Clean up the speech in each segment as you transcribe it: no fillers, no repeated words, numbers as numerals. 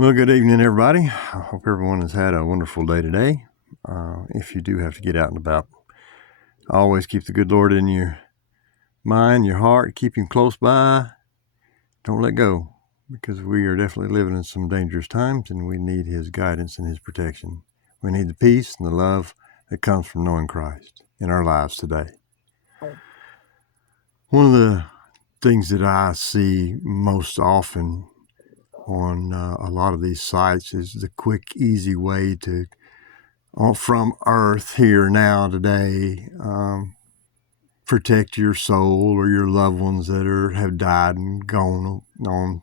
Well, good evening, everybody. I hope everyone has had a wonderful day today. If you do have to get out and about, always keep the good Lord in your mind, your heart. Keep Him close by. Don't let go, because we are definitely living in some dangerous times, and we need His guidance and His protection. We need the peace and the love that comes from knowing Christ in our lives today. One of the things that I see most often on a lot of these sites is the quick, easy way to, from earth here now today, protect your soul or your loved ones that have died and gone on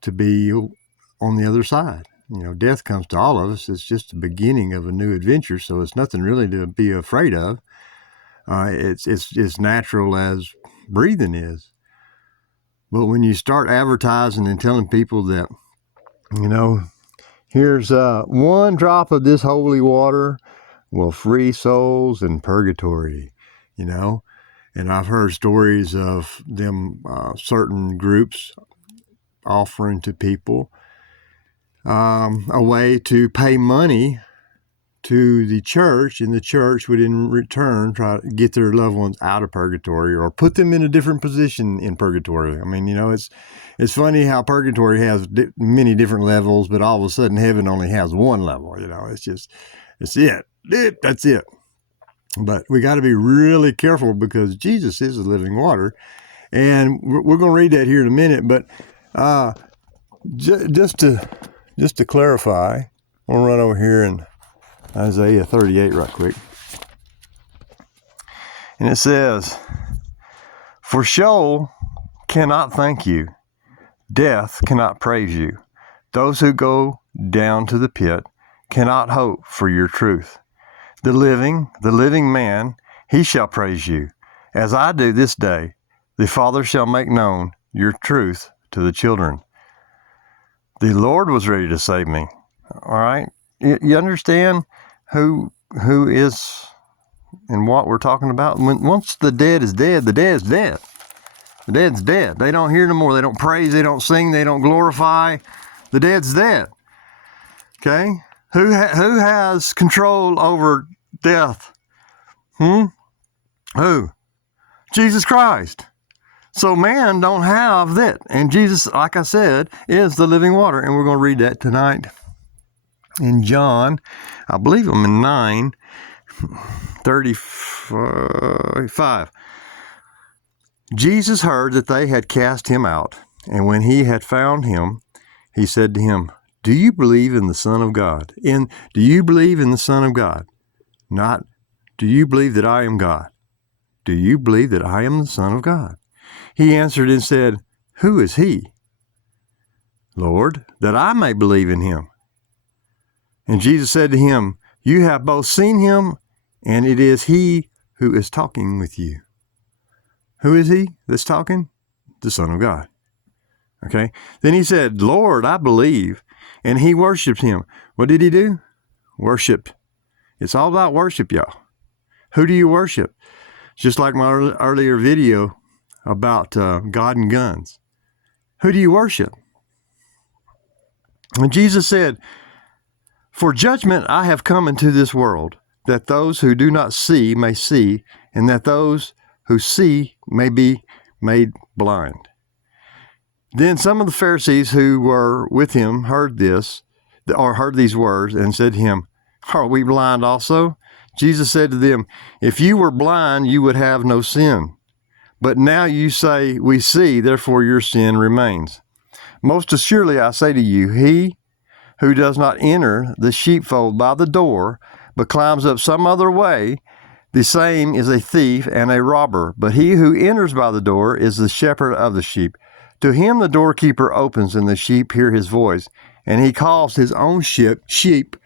to be on the other side. You know, death comes to all of us. It's just the beginning of a new adventure, so it's nothing really to be afraid of. It's natural as breathing is. But when you start advertising and telling people that, you know, here's one drop of this holy water will free souls in purgatory, you know, and I've heard stories of them, certain groups offering to people a way to pay money to the church, and the church would in return try to get their loved ones out of purgatory or put them in a different position in purgatory. I mean, you know, it's funny how purgatory has many different levels, but all of a sudden heaven only has one level. You know, it's it. That's it. But we got to be really careful, because Jesus is the living water, and we're going to read that here in a minute. But just to clarify, I'm going to run over here and Isaiah 38 right quick. And it says, "For Sheol cannot thank you, death cannot praise you. Those who go down to the pit cannot hope for your truth. The living man, he shall praise you. As I do this day, the Father shall make known your truth to the children." The Lord was ready to save me. All right? You understand who is and what we're talking about? Once the dead is dead, the dead is dead. The dead's dead. They don't hear no more. They don't praise. They don't sing. They don't glorify. The dead's dead. Okay? Who has control over death? Who? Jesus Christ. So man don't have that. And Jesus, like I said, is the living water. And we're going to read that tonight in John. I believe I'm in 9:35. Jesus heard that they had cast him out, and when he had found him, he said to him, "Do you believe in the Son of God?" Do you believe in the Son of God? Not, do you believe that I am God? Do you believe that I am the Son of God? He answered and said, "Who is he, Lord, that I may believe in him?" And Jesus said to him, "You have both seen him, and it is he who is talking with you." Who is he that's talking? The Son of God. Okay. Then he said, "Lord, I believe." And he worshiped him. What did he do? Worship. It's all about worship, y'all. Who do you worship? Just like my earlier video about God and guns. Who do you worship? And Jesus said, "For judgment I have come into this world, that those who do not see may see, and that those who see may be made blind." Then some of the Pharisees who were with him heard these words, and said to him, "Are we blind also?" Jesus said to them, "If you were blind, you would have no sin. But now you say, 'We see,' therefore your sin remains. Most assuredly I say to you, he who does not enter the sheepfold by the door, but climbs up some other way, the same is a thief and a robber. But he who enters by the door is the shepherd of the sheep. To him the doorkeeper opens, and the sheep hear his voice, and he calls his own sheep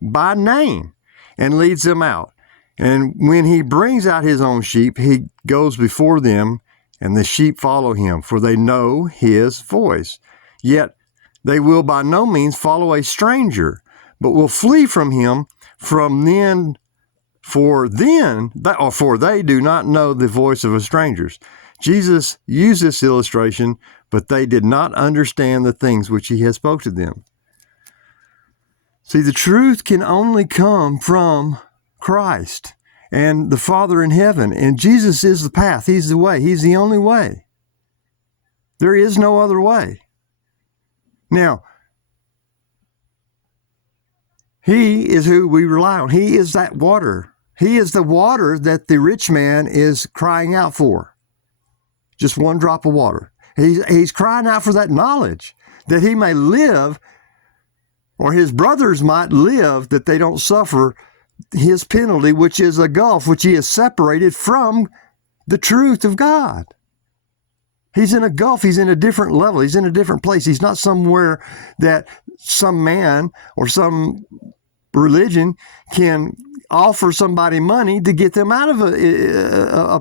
by name and leads them out. And when he brings out his own sheep, he goes before them, and the sheep follow him, for they know his voice. Yet they will by no means follow a stranger, but will flee from him for they do not know the voice of a stranger. Jesus used this illustration, but they did not understand the things which he had spoke to them. See, the truth can only come from Christ and the Father in heaven. And Jesus is the path. He's the way. He's the only way. There is no other way. Now, He is who we rely on. He is that water. He is the water that the rich man is crying out for. Just one drop of water. He's crying out for that knowledge that he may live, or his brothers might live, that they don't suffer his penalty, which is a gulf, which he is separated from the truth of God. He's in a gulf. He's in a different level. He's in a different place. He's not somewhere that some man or some religion can offer somebody money to get them out of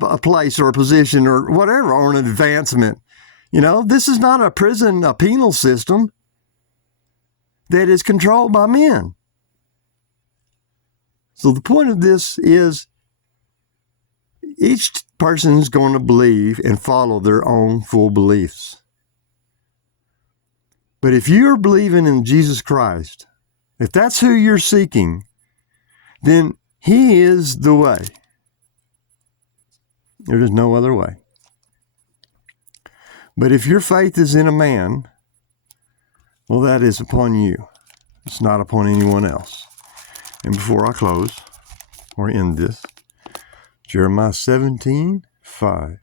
a place or a position or whatever, or an advancement. You know, this is not a prison, a penal system that is controlled by men. So the point of this is each person is going to believe and follow their own full beliefs. But if you're believing in Jesus Christ, if that's who you're seeking, then He is the way. There is no other way. But if your faith is in a man, well, that is upon you. It's not upon anyone else. And before I close or end this, Jeremiah 17:5.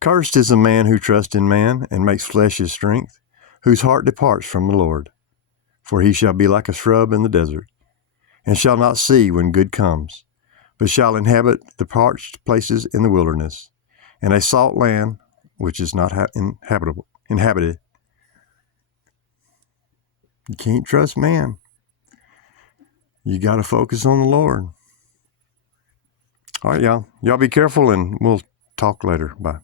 Cursed is the man who trusts in man and makes flesh his strength, whose heart departs from the Lord. For he shall be like a shrub in the desert, and shall not see when good comes, but shall inhabit the parched places in the wilderness, and a salt land which is not inhabited. You can't trust man. You got to focus on the Lord. All right, y'all. Y'all be careful, and we'll talk later. Bye.